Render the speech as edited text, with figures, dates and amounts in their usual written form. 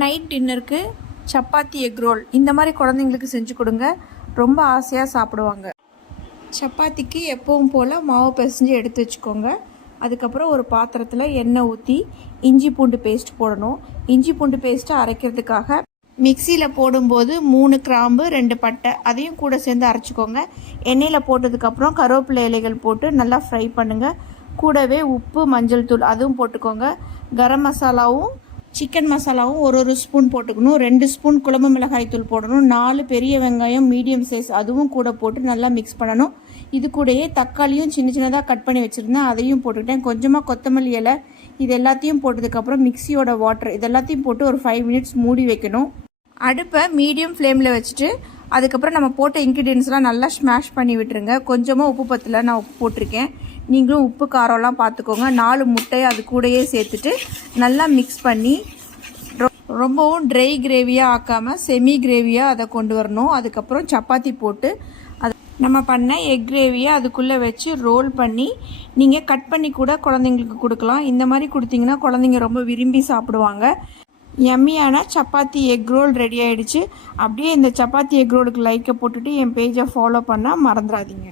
Night டின்னருக்கு chapati egg role இந்த மாதிரி குழந்தைங்களுக்கு செஞ்சு கொடுங்க. ரொம்ப ஆசையாக சாப்பிடுவாங்க. சப்பாத்திக்கு எப்பவும் போல் மாவு பிசைஞ்சு எடுத்து வச்சுக்கோங்க. அதுக்கப்புறம் ஒரு பாத்திரத்தில் எண்ணெய் ஊற்றி இஞ்சி பூண்டு பேஸ்ட் போடணும். இஞ்சி பூண்டு பேஸ்ட்டை அரைக்கிறதுக்காக மிக்சியில் போடும்போது 3 கிராம்பு 2 பட்டை அதையும் கூட சேர்ந்து அரைச்சிக்கோங்க. எண்ணெயில் போட்டதுக்கப்புறம் கருவேப்பிலை இலைகள் போட்டு நல்லா ஃப்ரை பண்ணுங்கள். கூடவே உப்பு, மஞ்சள் தூள் அதுவும் போட்டுக்கோங்க. கரம் மசாலாவும் சிக்கன் மசாலாவும் ஒரு ஸ்பூன் போட்டுக்கணும். 2 ஸ்பூன் குழம்பு மிளகாய் தூள் போடணும். 4 பெரிய வெங்காயம் மீடியம் சைஸ் அதுவும் கூட போட்டு நல்லா மிக்ஸ் பண்ணணும். இது கூடயே தக்காளியும் சின்ன சின்னதாக கட் பண்ணி வச்சுருந்தேன், அதையும் போட்டுக்கிட்டேன். கொஞ்சமாக கொத்தமல்லி இலை இது எல்லாத்தையும் போட்டதுக்கப்புறம் மிக்சியோட வாட்டர் இது எல்லாத்தையும் போட்டு ஒரு 5 மினிட்ஸ் மூடி வைக்கணும். அடுப்பை மீடியம் ஃப்ளேமில் வச்சுட்டு அதுக்கப்புறம் நம்ம போட்ட இன்க்ரீடியன்ஸ்லாம் நல்லா ஸ்மாஷ் பண்ணி விட்டுருங்க. கொஞ்சமாக உப்பு பத்தல, நான் உப்பு போட்டிருக்கேன். நீங்களும் உப்பு காரம்லாம் பார்த்துக்கோங்க. 4 முட்டையை அது கூடயே சேர்த்துட்டு நல்லா மிக்ஸ் பண்ணி ரொம்பவும் ட்ரை கிரேவியாக ஆக்காமல் செமி கிரேவியாக அதை கொண்டு வரணும். அதுக்கப்புறம் சப்பாத்தி போட்டு அது நம்ம பண்ண எக் கிரேவியை அதுக்குள்ளே வச்சு ரோல் பண்ணி நீங்கள் கட் பண்ணி கூட குழந்தைங்களுக்கு கொடுக்கலாம். இந்த மாதிரி கொடுத்தீங்கன்னா குழந்தைங்க ரொம்ப விரும்பி சாப்பிடுவாங்க. யம்மியான சப்பாத்தி எக் ரோல் ரெடி ஆகிடுச்சு. அப்படியே இந்த சப்பாத்தி எக் ரோலுக்கு லைக்கை போட்டுட்டு என் பேஜை ஃபாலோ பண்ணால் மறந்துடாதீங்க.